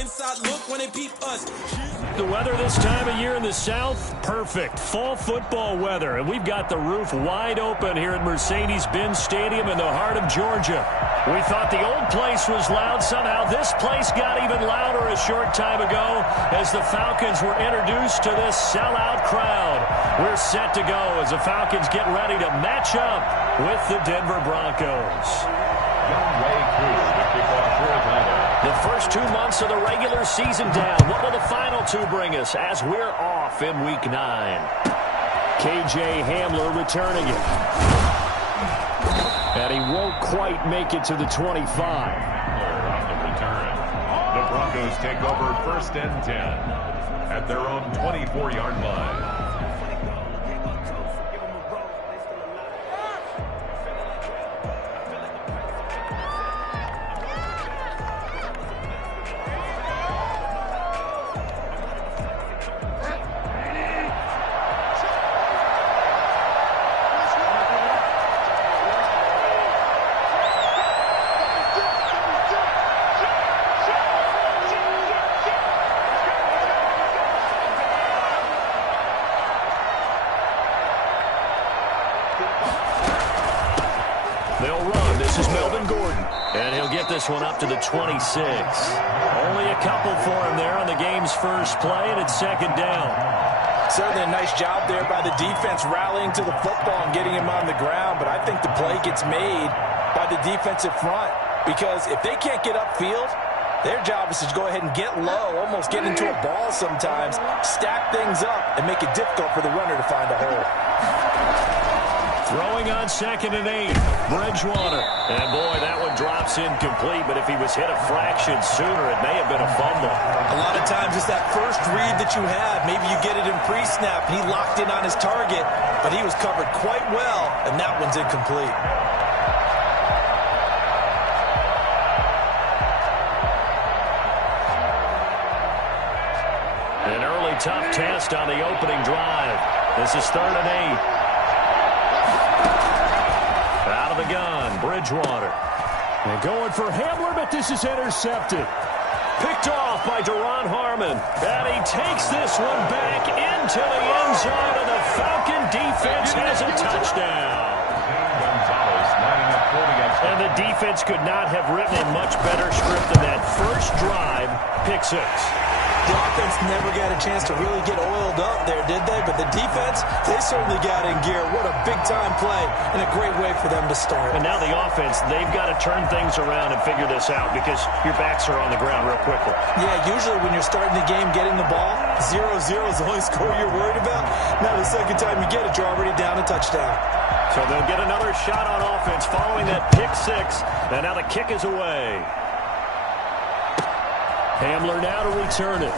inside look when they peep us. The weather this time of year in the South, perfect. Fall football weather. And we've got the roof wide open here at Mercedes-Benz Stadium in the heart of Georgia. We thought the old place was loud. Somehow this place got even louder a short time ago as the Falcons were introduced to this sellout crowd. We're set to go as the Falcons get ready to match up with the Denver Broncos. The first 2 months of the regular season down. What will the final two bring us as we're off in Week 9? KJ Hamler returning it. And he won't quite make it to the 25. On the return. The Broncos take over 1st and 10 at their own 24-yard line. They'll run. This is Melvin Gordon. And he'll get this one up to the 26. Only a couple for him there on the game's first play, and it's 2nd down. Certainly a nice job there by the defense rallying to the football and getting him on the ground. But I think the play gets made by the defensive front because if they can't get upfield, their job is to go ahead and get low, almost get into a ball sometimes, stack things up, and make it difficult for the runner to find a hole. Throwing on 2nd and 8. Bridgewater. And boy, that one drops incomplete, but if he was hit a fraction sooner, it may have been a fumble. A lot of times it's that first read that you have. Maybe you get it in pre-snap, and he locked in on his target, but he was covered quite well, and that one's incomplete. An early tough test on the opening drive. This is 3rd and 8. Out of the gun, Bridgewater. And going for Hamler, but this is intercepted. Picked off by Duron Harmon. And he takes this one back into the end zone, and the Falcon defense has a touchdown. And the defense could not have written a much better script than that. First drive, pick 6. The offense never got a chance to really get oiled up there, did they? But the defense, they certainly got in gear. What a big-time play and a great way for them to start. And now the offense, they've got to turn things around and figure this out because your backs are on the ground real quickly. Yeah, usually when you're starting the game getting the ball, 0-0 is the only score you're worried about. Now the second time you get it, you're already down a touchdown. So they'll get another shot on offense following that pick 6. And now the kick is away. Hamler now to return it.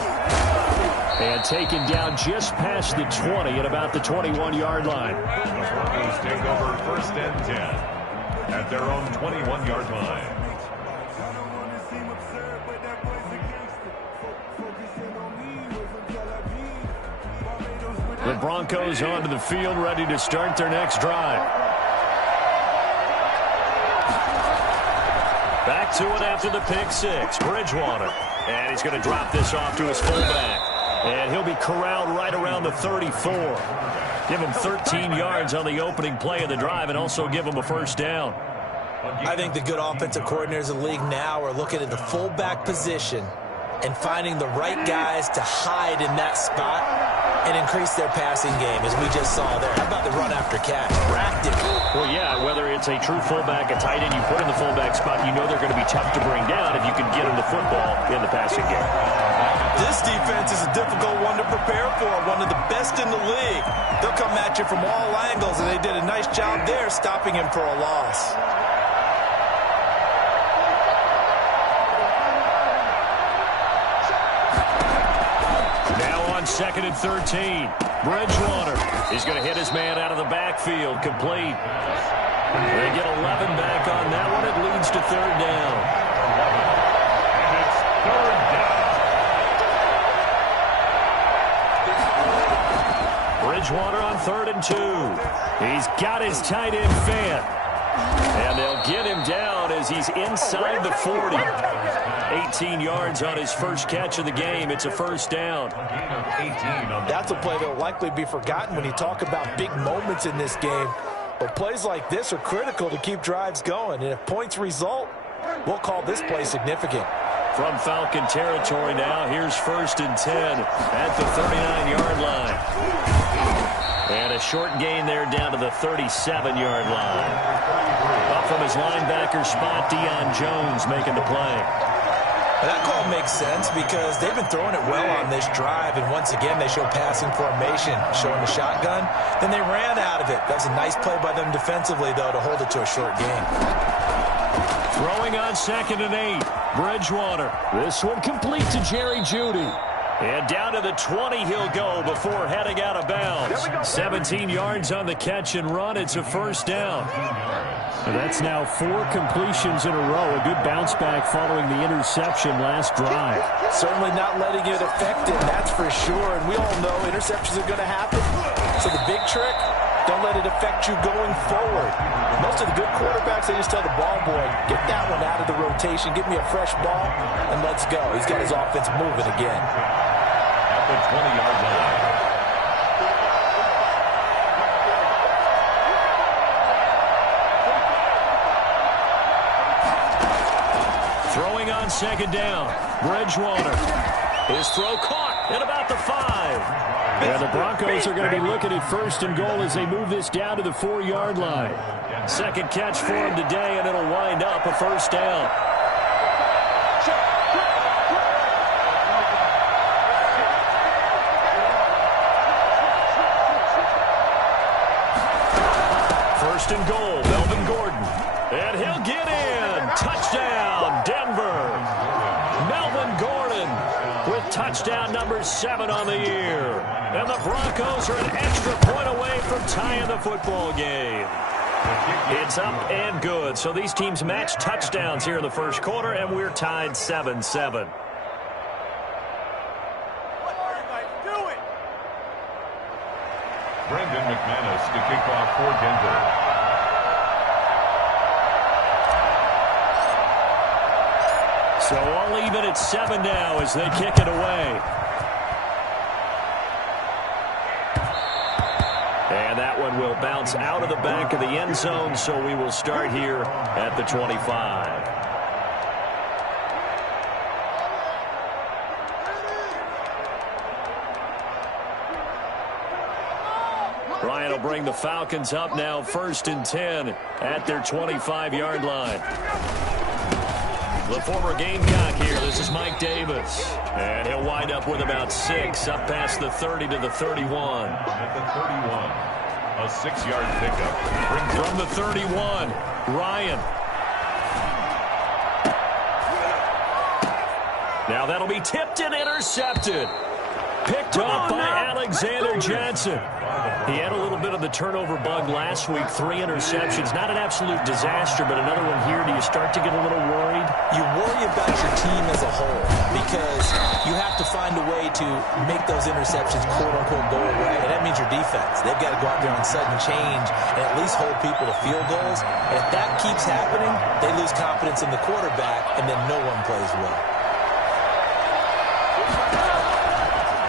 And taken down just past the 20 at about the 21-yard line. The Broncos take over 1st and 10 at their own 21-yard line. The Broncos onto the field ready to start their next drive. Back to it after the pick 6. Bridgewater. And he's going to drop this off to his fullback. And he'll be corralled right around the 34. Give him 13 yards on the opening play of the drive and also give him a first down. I think the good offensive coordinators in the league now are looking at the fullback position and finding the right guys to hide in that spot and increase their passing game, as we just saw there. How about the run after catch? Practice. Well, yeah, whether it's a true fullback, a tight end you put in the fullback spot, you know they're going to be tough to bring down if you can get them the football in the passing game. This defense is a difficult one to prepare for, one of the best in the league. They'll come at you from all angles, and they did a nice job there stopping him for a loss. Now on 2nd and 13. Bridgewater. He's going to hit his man out of the backfield. Complete. They get 11 back on that one. It leads to 3rd down. And it's 3rd down. Bridgewater on 3rd and 2. He's got his tight end fan. And they'll get him down as he's inside the 40. 18 yards on his first catch of the game. It's a first down. That's a play that will likely be forgotten when you talk about big moments in this game. But plays like this are critical to keep drives going. And if points result, we'll call this play significant. From Falcon territory now, here's 1st and 10 at the 39-yard line. And a short gain there down to the 37-yard line. Up from his linebacker spot, Deion Jones making the play. That call makes sense because they've been throwing it well on this drive, and once again they show passing formation, showing the shotgun. Then they ran out of it. That was a nice play by them defensively, though, to hold it to a short gain. Throwing on 2nd and 8, Bridgewater. This one complete to Jerry Jeudy. And down to the 20 he'll go before heading out of bounds. 17 yards on the catch and run. It's a first down. And that's now 4 completions in a row. A good bounce back following the interception last drive. Certainly not letting it affect him, that's for sure. And we all know interceptions are going to happen. So the big trick, don't let it affect you going forward. Most of the good quarterbacks, they just tell the ball boy, get that one out of the rotation, give me a fresh ball, and let's go. He's got his offense moving again. At the 20-yard line. Throwing on 2nd down, Bridgewater. His throw caught at about the 5. And the Broncos are going to be looking at 1st and goal as they move this down to the 4-yard line. Second catch for him today, and it'll wind up a first down. First and goal, Melvin Gordon. And he'll get in. Touchdown, Denver. Melvin Gordon with touchdown number 7 on the year. And the Broncos are an extra point away from tying the football game. It's up and good. So these teams match touchdowns here in the first quarter, and we're tied 7-7. Brendan McManus to kick off for Denver. So all even at 7 now as they kick it away. And that one will bounce out of the back of the end zone, so we will start here at the 25. Ryan will bring the Falcons up now, 1st and 10 at their 25-yard line. The former Gamecock here. This is Mike Davis. And he'll wind up with about 6 up past the 30 to the 31. At the 31, a 6-yard pickup. From the 31, Ryan. Now that'll be tipped and intercepted. Picked up by Alexander Johnson. He had a little bit of the turnover bug last week, 3 interceptions. Not an absolute disaster, but another one here. Do you start to get a little worried? You worry about your team as a whole because you have to find a way to make those interceptions, quote-unquote, go away. And that means your defense. They've got to go out there on sudden change and at least hold people to field goals. And if that keeps happening, they lose confidence in the quarterback, and then no one plays well.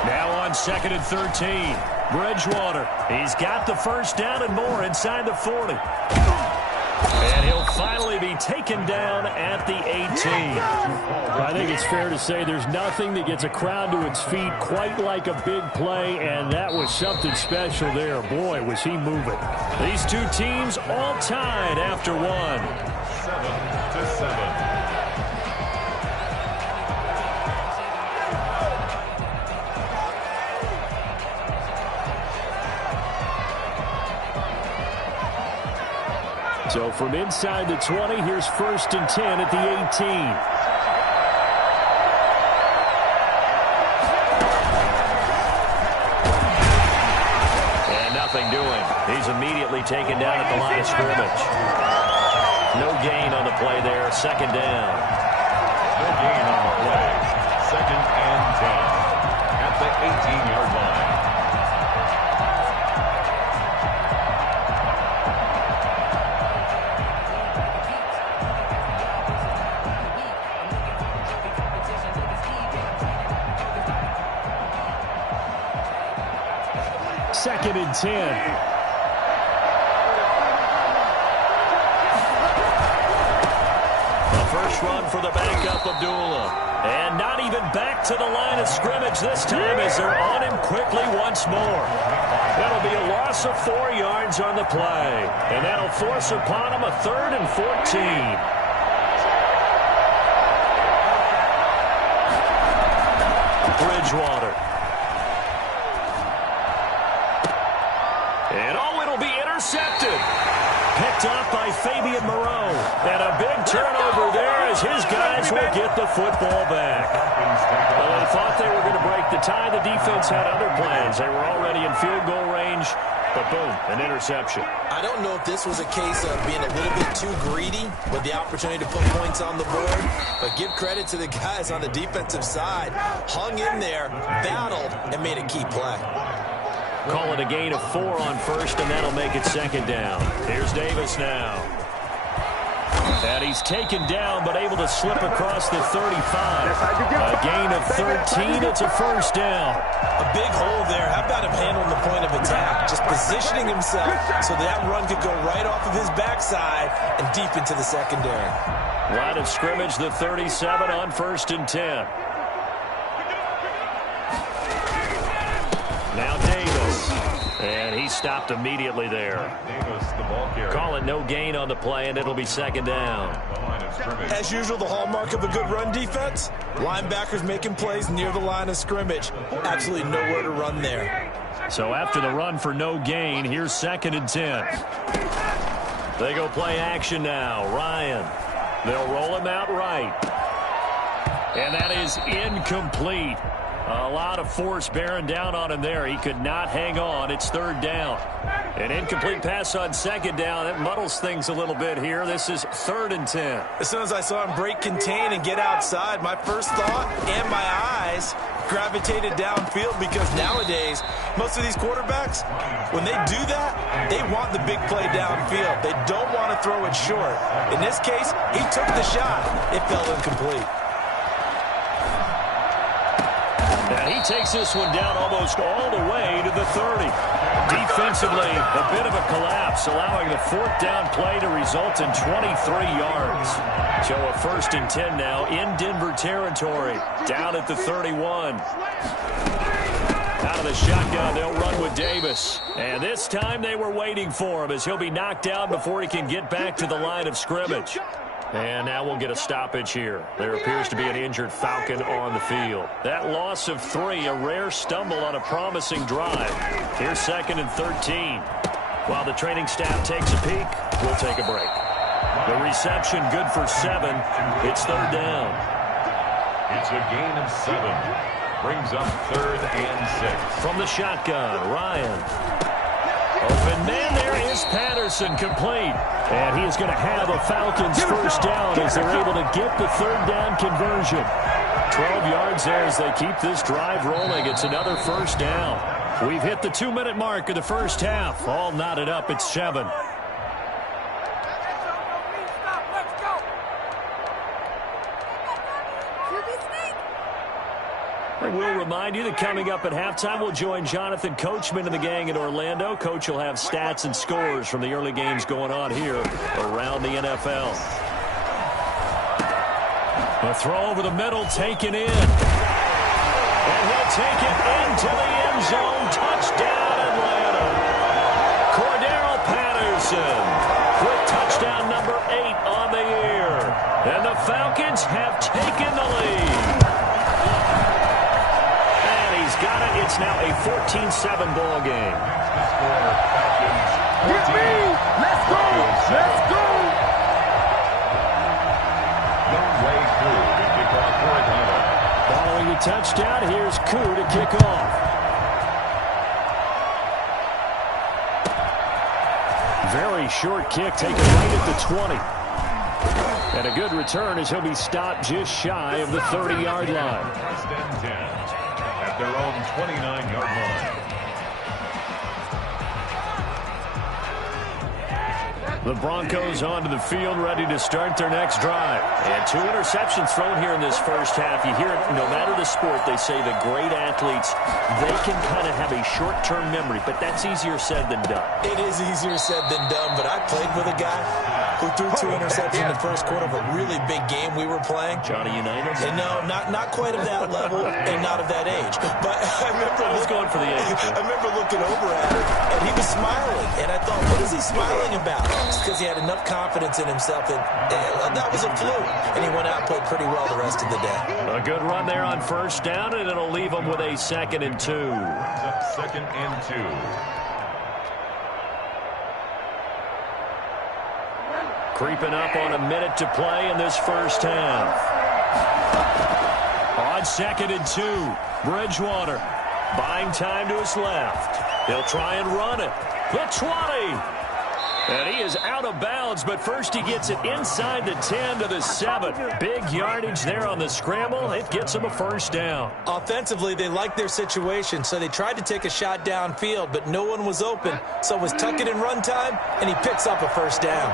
Now on 2nd and 13. Bridgewater. He's got the first down and more inside the 40. And he'll finally be taken down at the 18. I think it's fair to say there's nothing that gets a crowd to its feet quite like a big play, and that was something special there. Boy, was he moving. These two teams all tied after 1. 7-7. So from inside the 20, here's 1st and 10 at the 18. And nothing doing. He's immediately taken down at the line of scrimmage. No gain on the play there. 2nd down. No gain on the play. 2nd and 10 at the 18-yard line. 2nd and 10. First run for the backup, Abdullah. And not even back to the line of scrimmage this time as they're on him quickly once more. That'll be a loss of 4 yards on the play. And that'll force upon him a 3rd and 14. Bridgewater. And it'll be intercepted. Picked up by Fabian Moreau. And a big turnover there as his guys will get the football back. Well, they thought they were going to break the tie. The defense had other plans. They were already in field goal range. But boom, an interception. I don't know if this was a case of being a little bit too greedy with the opportunity to put points on the board. But give credit to the guys on the defensive side. Hung in there, battled, and made a key play. Call it a gain of 4 on first, and that'll make it 2nd down. Here's Davis now. And he's taken down, but able to slip across the 35. A gain of 13. It's a first down. A big hole there. How about him handling the point of attack? Just positioning himself so that run could go right off of his backside and deep into the secondary. Line of scrimmage, the 37 on 1st and 10. Now Davis. And he stopped immediately there. Davis, the ball carrier. Call it no gain on the play, and it'll be 2nd down. As usual, the hallmark of a good run defense, linebackers making plays near the line of scrimmage. Absolutely nowhere to run there. So after the run for no gain, here's 2nd and 10. They go play action now. Ryan. They'll roll him out right. And that is incomplete. A lot of force bearing down on him there. He could not hang on. It's 3rd down. An incomplete pass on 2nd down. It muddles things a little bit here. This is 3rd and 10. As soon as I saw him break contain and get outside, my first thought and my eyes gravitated downfield, because nowadays, most of these quarterbacks, when they do that, they want the big play downfield. They don't want to throw it short. In this case, he took the shot. It fell incomplete. And he takes this one down almost all the way to the 30. Defensively, a bit of a collapse, allowing the 4th down play to result in 23 yards. So a 1st and 10 now in Denver territory, down at the 31. Out of the shotgun, they'll run with Davis. And this time they were waiting for him, as he'll be knocked down before he can get back to the line of scrimmage. And now we'll get a stoppage here. There appears to be an injured Falcon on the field. That loss of 3, a rare stumble on a promising drive. Here's 2nd and 13. While the training staff takes a peek, we'll take a break. The reception good for 7. It's 3rd down. It's a gain of 7. Brings up 3rd and 6. From the shotgun, Ryan. Open man, there is Patterson, complete. And he is going to have a Falcons first down as they're able to get the 3rd down conversion. 12 yards there as they keep this drive rolling. It's another first down. We've hit the 2-minute mark of the first half. All knotted up at 7. I will remind you that coming up at halftime, we'll join Jonathan Coachman and the gang in Orlando. Coach will have stats and scores from the early games going on here around the NFL. A throw over the middle, taken in. And he'll take it into the end zone. Touchdown, Atlanta. Cordero Patterson with touchdown number 8 on the year. And the Falcons have taken the lead. Got it. It's now a 14-7 ball game. Get me! Let's go! Let's go! No way Koo to kick off for Atlanta. Following the touchdown, here's Koo to kick off. Very short kick taken right at the 20. And a good return as he'll be stopped just shy of the 30-yard line. First and 10. Their own 29-yard line. The Broncos onto the field, ready to start their next drive. And 2 interceptions thrown here in this first half. You hear it, no matter the sport, they say the great athletes, they can kind of have a short-term memory, but that's easier said than done. It is easier said than done, but I played with a guy who threw 2 interceptions in the first quarter of a really big game we were playing. Johnny Unitas? And no, not quite of that level and not of that age. But I was going for the age. I remember looking over at him, and he was smiling. And I thought, what is he smiling about? It's because he had enough confidence in himself that was a fluke. And he went out and played pretty well the rest of the day. A good run there on first down, and it'll leave him with a 2nd and 2. 2nd and 2. Creeping up on a minute to play in this first half. On 2nd and 2, Bridgewater buying time to his left. He'll try and run it. The 20. And he is out of bounds, but first he gets it inside the 10 to the 7. Big yardage there on the scramble. It gets him a first down. Offensively, they liked their situation, so they tried to take a shot downfield, but no one was open. So it was tuck it in run time, and he picks up a first down.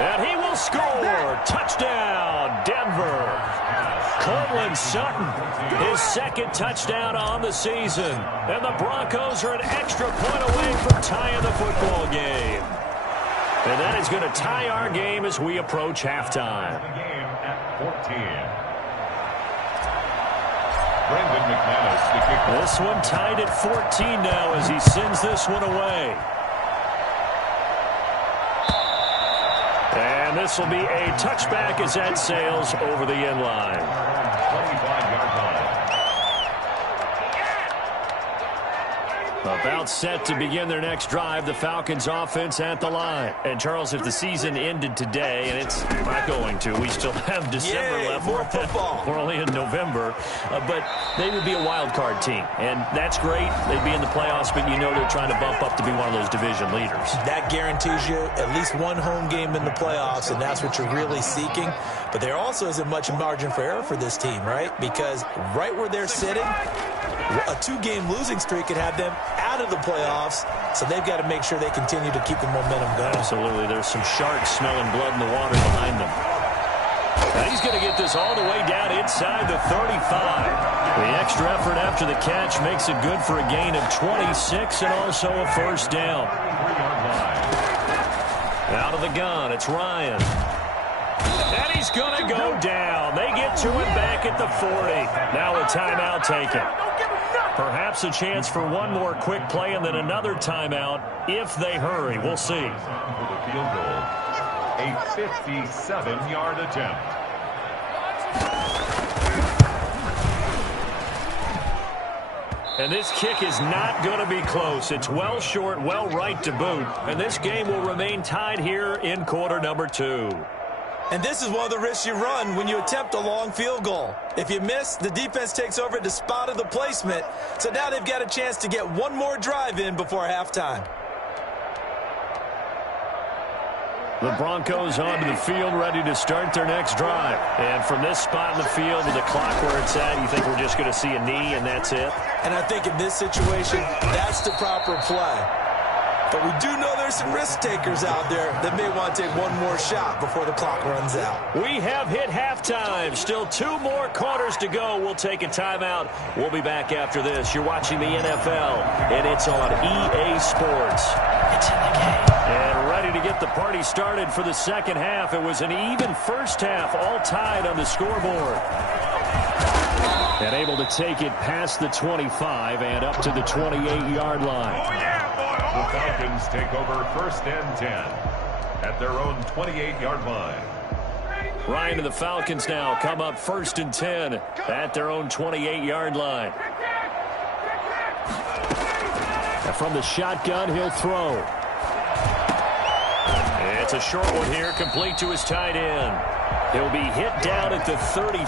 And he will score. Touchdown, Denver. Cortland Sutton, his 2nd touchdown on the season. And the Broncos are an extra point away from tying the football game. And that is going to tie our game as we approach halftime. The game at 14. Brendan McManus, the kicker. This one tied at 14 now as he sends this one away. And this will be a touchback as that sails over the end line. 25-yard line. About set to begin their next drive, the Falcons offense at the line. And Charles, if the season ended today, and it's not going to, we still have December left. More football. We're only in November, but they would be a wild card team, and that's great. They'd be in the playoffs, but you know they're trying to bump up to be one of those division leaders. That guarantees you at least one home game in the playoffs, and that's what you're really seeking. But there also isn't much margin for error for this team, right? Because right where they're sitting, a 2-game losing streak could have them out of the playoffs, so they've got to make sure they continue to keep the momentum going. Absolutely. There's some sharks smelling blood in the water behind them. Now he's going to get this all the way down inside the 35. The extra effort after the catch makes it good for a gain of 26 and also a first down. 3-yard line. Out of the gun, it's Ryan. And he's going to go down. They get to him back at the 40. Now a timeout taken. Perhaps a chance for one more quick play and then another timeout if they hurry. We'll see. For the field goal, a 57-yard attempt. And this kick is not going to be close. It's well short, well right to boot. And this game will remain tied here in quarter number 2. And this is one of the risks you run when you attempt a long field goal. If you miss, the defense takes over at the spot of the placement. So now they've got a chance to get one more drive in before halftime. The Broncos onto the field, ready to start their next drive. And from this spot in the field with the clock where it's at, you think we're just going to see a knee and that's it? And I think in this situation, that's the proper play. But we do know there's some risk takers out there that may want to take one more shot before the clock runs out. We have hit halftime. Still 2 more quarters to go. We'll take a timeout. We'll be back after this. You're watching the NFL, and it's on EA Sports. It's in the game. And ready to get the party started for the second half. It was an even first half, all tied on the scoreboard. And able to take it past the 25 and up to the 28-yard line. Oh, yeah, boy. The Falcons take over 1st and 10 at their own 28-yard line. Ryan and the Falcons now come up 1st and 10 at their own 28-yard line. And from the shotgun, he'll throw. It's a short one here, complete to his tight end. He'll be hit down at the 33,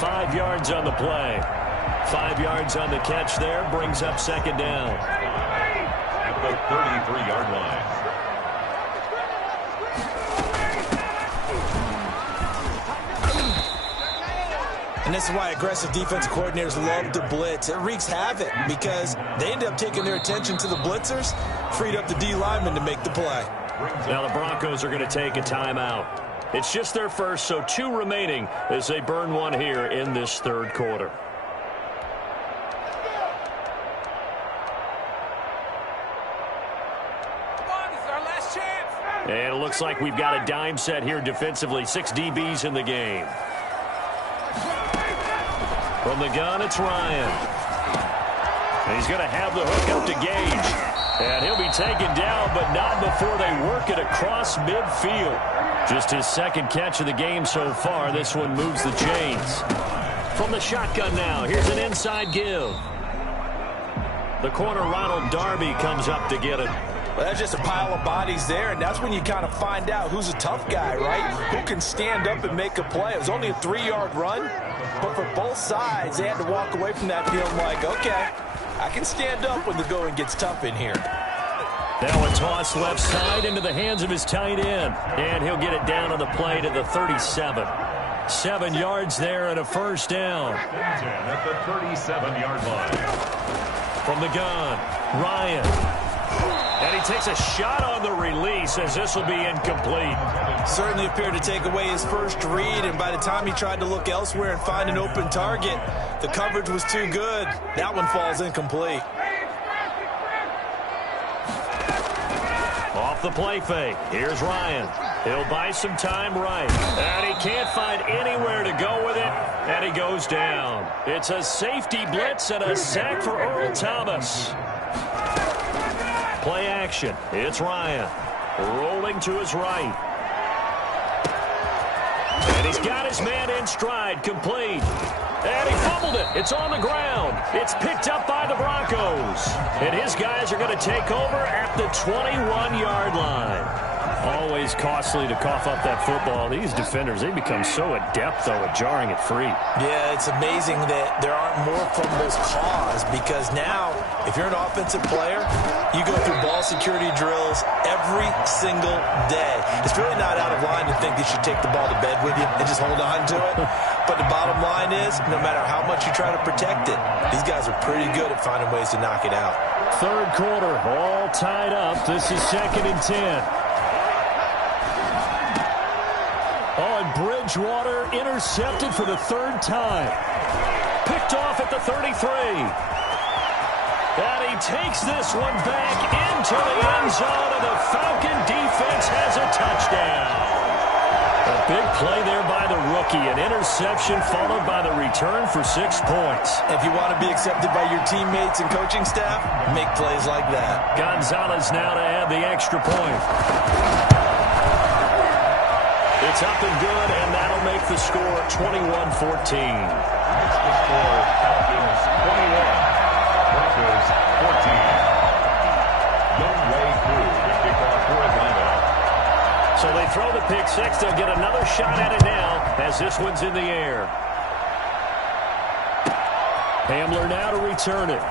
5 yards on the play. 5 yards on the catch there, brings up 2nd down. At the 33-yard line. And And this is why aggressive defensive coordinators love to blitz. It wreaks havoc because they end up taking their attention to the blitzers, freed up the D lineman to make the play. Now the Broncos are going to take a timeout. It's just their first, so 2 remaining as they burn one here in this third quarter. And it looks like we've got a dime set here defensively. 6 DBs in the game. From the gun, it's Ryan. And he's going to have the hook up to Gage. And he'll be taken down, but not before they work it across midfield. Just his second catch of the game so far. This one moves the chains. From the shotgun now, here's an inside give. The corner, Ronald Darby, comes up to get it. Well, that's just a pile of bodies there, and that's when you kind of find out who's a tough guy, right? Who can stand up and make a play. It was only a 3-yard run, but for both sides, they had to walk away from that feeling like, okay, I can stand up when the going gets tough in here. Now a toss left side into the hands of his tight end, and he'll get it down on the play to the 37. 7 yards there and a first down. At the 37-yard line. From the gun, Ryan. And he takes a shot on the release as this will be incomplete. Certainly appeared to take away his first read, and by the time he tried to look elsewhere and find an open target, the coverage was too good. That one falls incomplete. Off the play fake. Here's Ryan. He'll buy some time right. And he can't find anywhere to go with it, and he goes down. It's a safety blitz and a sack for Earl Thomas. Play action. It's Ryan. Rolling to his right. And he's got his man in stride. Complete. And he fumbled it. It's on the ground. It's picked up by the Broncos. And his guys are going to take over at the 21-yard line. Always costly to cough up that football. These defenders, they become so adept, though, at jarring it free. Yeah, it's amazing that there aren't more fumbles caused because now, if you're an offensive player, you go through ball security drills every single day. It's really not out of line to think that you should take the ball to bed with you and just hold on to it. But the bottom line is, no matter how much you try to protect it, these guys are pretty good at finding ways to knock it out. Third quarter, all tied up. This is 2nd and 10. Oh, and Bridgewater intercepted for the 3rd time. Picked off at the 33. And he takes this one back into the end zone, and the Falcon defense has a touchdown. A big play there by the rookie. An interception followed by the return for 6 points. If you want to be accepted by your teammates and coaching staff, make plays like that. Gonzalez now to add the extra point. It's up and good, and that'll make the score 21-14. That's the score. Falcons 21. Broncos 14. No way through the kickoff for Atlanta. So they throw the pick six. They'll get another shot at it now as this one's in the air. Hamler now to return it.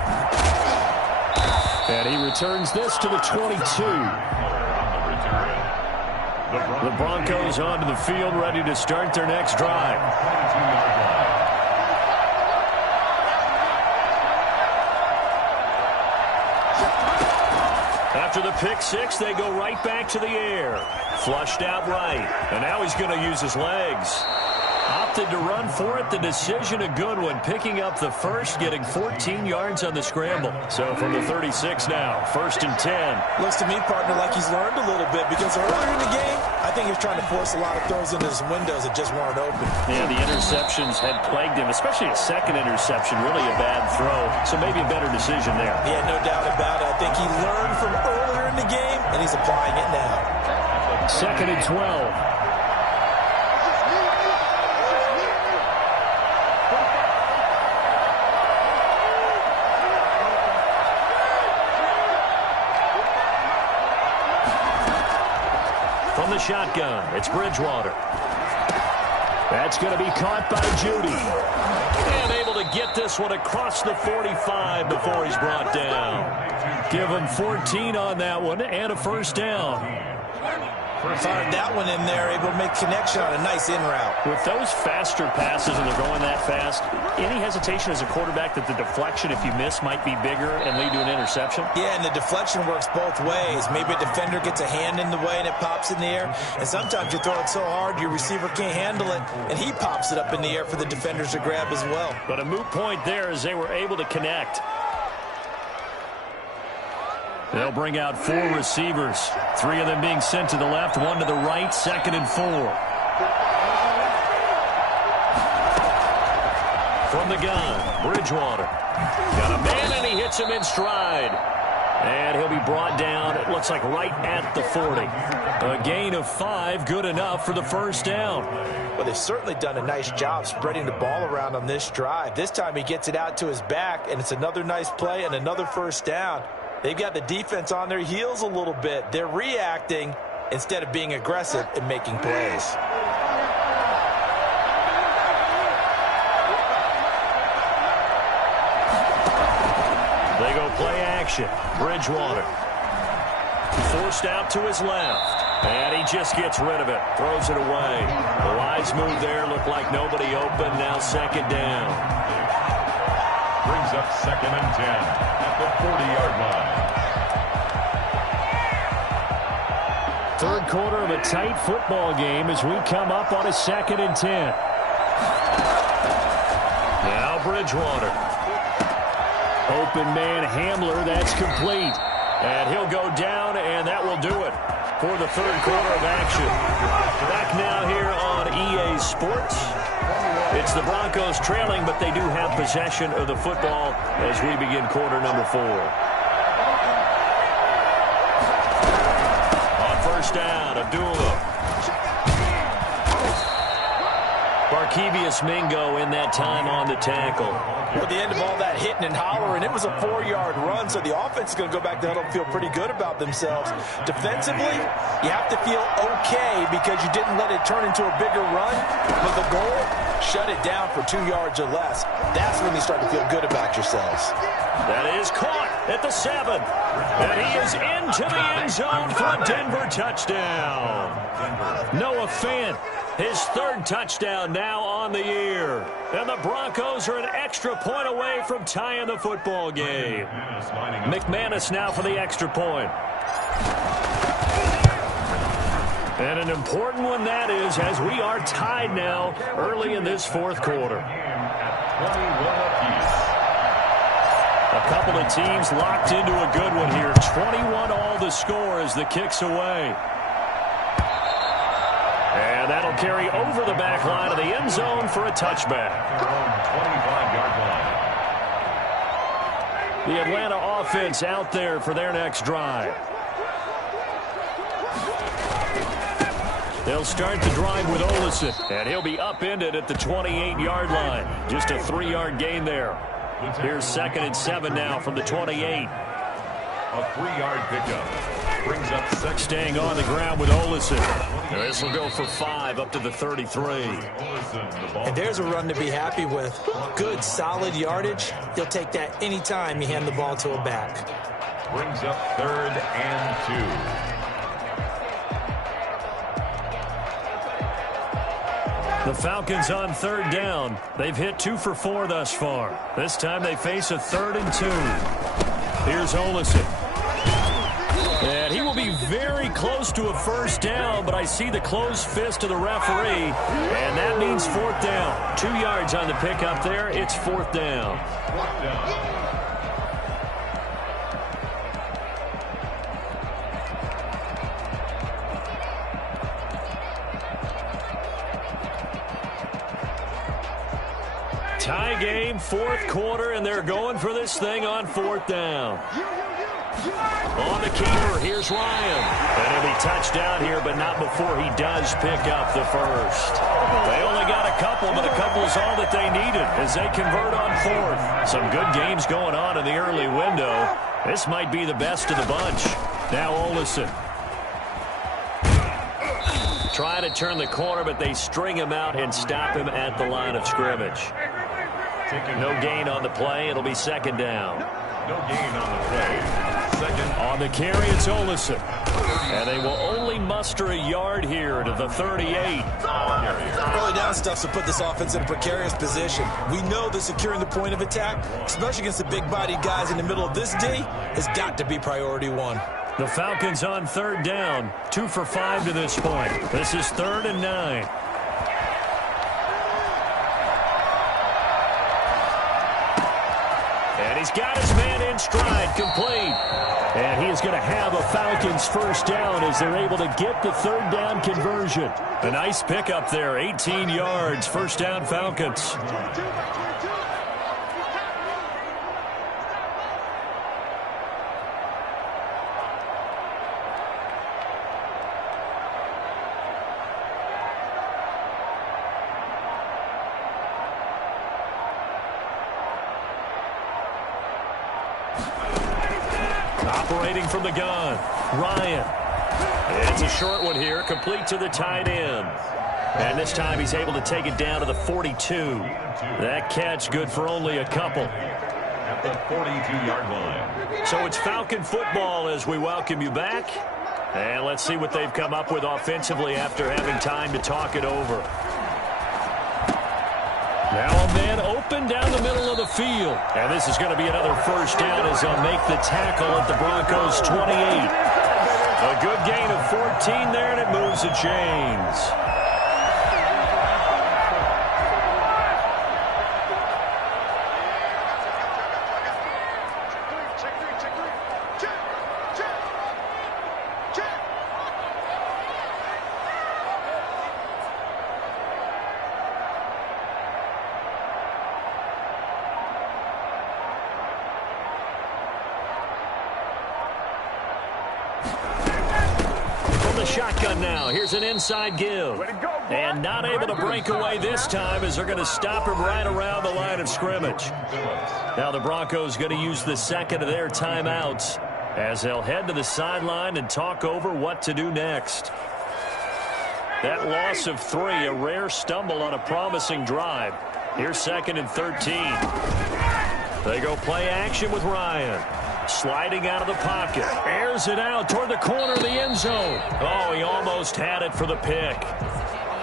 And he returns this to the 22. The Broncos onto the field, ready to start their next drive. After the pick six, they go right back to the air. Flushed out right. And now he's going to use his legs. Opted to run for it. The decision a good one. Picking up the first, getting 14 yards on the scramble. So from the 36 now, 1st and 10. Looks to me, partner, like he's learned a little bit because earlier in the game, I think he was trying to force a lot of throws into his windows that just weren't open. Yeah, the interceptions had plagued him, especially a second interception, really a bad throw. So maybe a better decision there. Yeah, no doubt about it. I think he learned from earlier in the game, and he's applying it now. 2nd and 12. From the shotgun, it's Bridgewater. That's going to be caught by Judy. And able to get this one across the 45 before he's brought down. Give him 14 on that one and a first down. first. Fired that one in there, able to make connection on a nice in route. With those faster passes and they're going that fast, any hesitation as a quarterback that the deflection, if you miss, might be bigger and lead to an interception? Yeah, and the deflection works both ways. Maybe a defender gets a hand in the way and it pops in the air. And sometimes you throw it so hard your receiver can't handle it, and he pops it up in the air for the defenders to grab as well. But a moot point there as they were able to connect. They'll bring out 4 receivers. 3 of them being sent to the left, 1 to the right, 2nd and 4. From the gun, Bridgewater. Got a man, and he hits him in stride. And he'll be brought down, it looks like right at the 40. A gain of 5, good enough for the first down. Well, they've certainly done a nice job spreading the ball around on this drive. This time he gets it out to his back, and it's another nice play and another first down. They've got the defense on their heels a little bit. They're reacting instead of being aggressive and making plays. They go play action. Bridgewater. Forced out to his left. And he just gets rid of it. Throws it away. The wise move there. Looked like nobody open. Now 2nd down. Brings up 2nd and 10 at the 40-yard line. 3rd quarter of a tight football game as we come up on a 2nd and 10. Now Bridgewater. Open man Hamler, that's complete. And he'll go down, and that will do it for the 3rd quarter of action. Back now here on EA Sports. It's the Broncos trailing, but they do have possession of the football as we begin quarter number 4. On first down, Abdullah. Barkevius Mingo in that time on the tackle. At the end of all that hitting and hollering, it was a 4-yard run, so the offense is going to go back to huddle and feel pretty good about themselves. Defensively, you have to feel okay because you didn't let it turn into a bigger run, but the goal, shut it down for 2 yards or less. That's when you start to feel good about yourselves. That is caught at the 7. And he is into the end zone for a Denver touchdown. Noah Fant, his 3rd touchdown now on the year. And the Broncos are an extra point away from tying the football game. McManus now for the extra point. And an important one that is, as we are tied now early in this 4th quarter. A couple of teams locked into a good one here. 21 all the score as the kick's away. And that'll carry over the back line of the end zone for a touchback. 25-yard line. The Atlanta offense out there for their next drive. They'll start the drive with Olsen, and he'll be upended at the 28-yard line. Just a 3-yard gain there. Here's 2nd and 7 now from the 28. A 3-yard pickup. Brings up 2nd. Staying on the ground with Olsen. This will go for 5 up to the 33. And there's a run to be happy with. Good, solid yardage. You'll take that anytime you hand the ball to a back. Brings up 3rd and 2. The Falcons on 3rd down. They've hit 2 for 4 thus far. This time they face a 3rd and 2. Here's Olsen. And he will be very close to a first down, but I see the closed fist of the referee, and that means 4th down. 2 yards on the pickup there. It's 4th down. Tie game, 4th quarter, and they're going for this thing on 4th down. On the keeper, here's Ryan. And he'll be touched down here, but not before he does pick up the first. They only got a couple, but a couple is all that they needed as they convert on 4th. Some good games going on in the early window. This might be the best of the bunch. Now Olsen. Try to turn the corner, but they string him out and stop him at the line of scrimmage. No gain on the play. It'll be 2nd down. No gain on the play. 2nd. On the carry, it's Olsen. And they will only muster a yard here to the 38. Early down stuff to put this offense in a precarious position. We know that securing the point of attack, especially against the big-bodied guys in the middle of this D, has got to be priority one. The Falcons on third down, 2 for 5 to this point. This is 3rd and 9. And he's got his man in stride, complete. And he is going to have a Falcons first down as they're able to get the third down conversion. A nice pickup there, 18 yards, first down Falcons. Operating from the gun, Ryan. It's a short one here, complete to the tight end. And this time he's able to take it down to the 42. That catch good for only a couple. At the 42-yard line. So it's Falcon football as we welcome you back. And let's see what they've come up with offensively after having time to talk it over. Now a man open down the middle of the field. And this is going to be another first down as they'll make the tackle at the Broncos' 28. A good gain of 14 there, and it moves the chains. Shotgun now. Here's an inside give. And not able to break away this time as they're going to stop him right around the line of scrimmage. Now the Broncos going to use the second of their timeouts as they'll head to the sideline and talk over what to do next. That loss of 3, a rare stumble on a promising drive. Here's 2nd and 13. They go play action with Ryan. Sliding out of the pocket. Airs it out toward the corner of the end zone. Oh, he almost had it for the pick.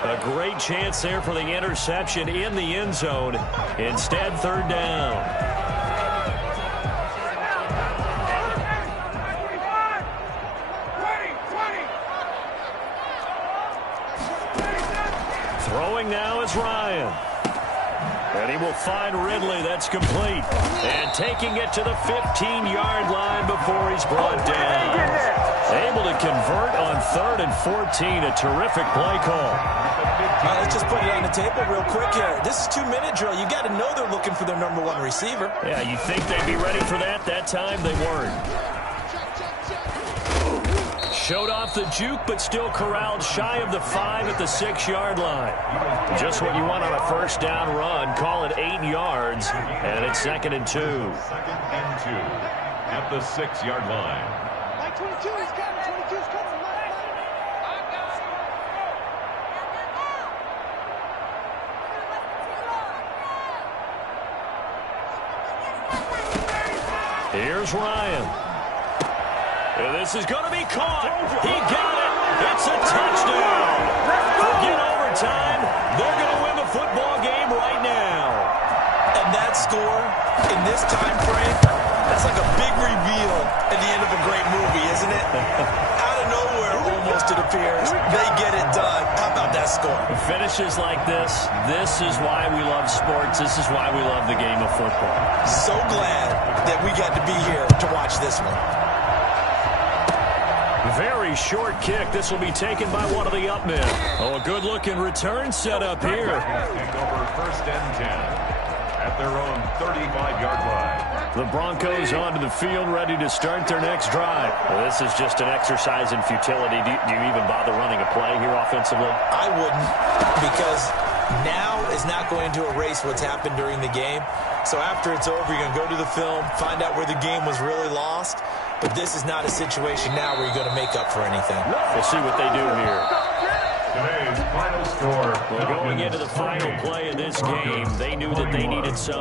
A great chance there for the interception in the end zone. Instead, 3rd down. Throwing now is Ryan. And he will find Ridley. That's complete. And taking it to the 15-yard line before he's brought down. Able to convert on 3rd and 14. A terrific play call. All right, let's just put it on the table real quick here. This is 2-minute drill. You got to know they're looking for their number 1 receiver. Yeah, you think they'd be ready for that? That time they weren't. Showed off the juke, but still corralled shy of the 5 at the 6-yard line. Just what you want on a first down run. Call it 8 yards, and it's 2nd and 2. 2nd and 2 at the 6-yard line. Like 22 is coming. 22 is coming. Here's Ryan. And this is going to be caught. He got it. It's a touchdown. Forget overtime. They're going to win the football game right now. And that score in this time frame, that's like a big reveal at the end of a great movie, isn't it? Out of nowhere, almost, it appears. They get it done. How about that score? Finishes like this is why we love sports. This is why we love the game of football. So glad that we got to be here to watch this one. Very short kick. This will be taken by one of the up men. Oh, a good-looking return set up here. Take over 1st and 10 at their own 35-yard line. The Broncos onto the field, ready to start their next drive. Well, this is just an exercise in futility. Do you even bother running a play here offensively? I wouldn't, because now is not going to erase what's happened during the game. So after it's over, you're going to go to the film, find out where the game was really lost. But this is not a situation now where you're going to make up for anything. We'll see what they do here. Today's final score. Well, going into the final play of this game, they knew that they needed some.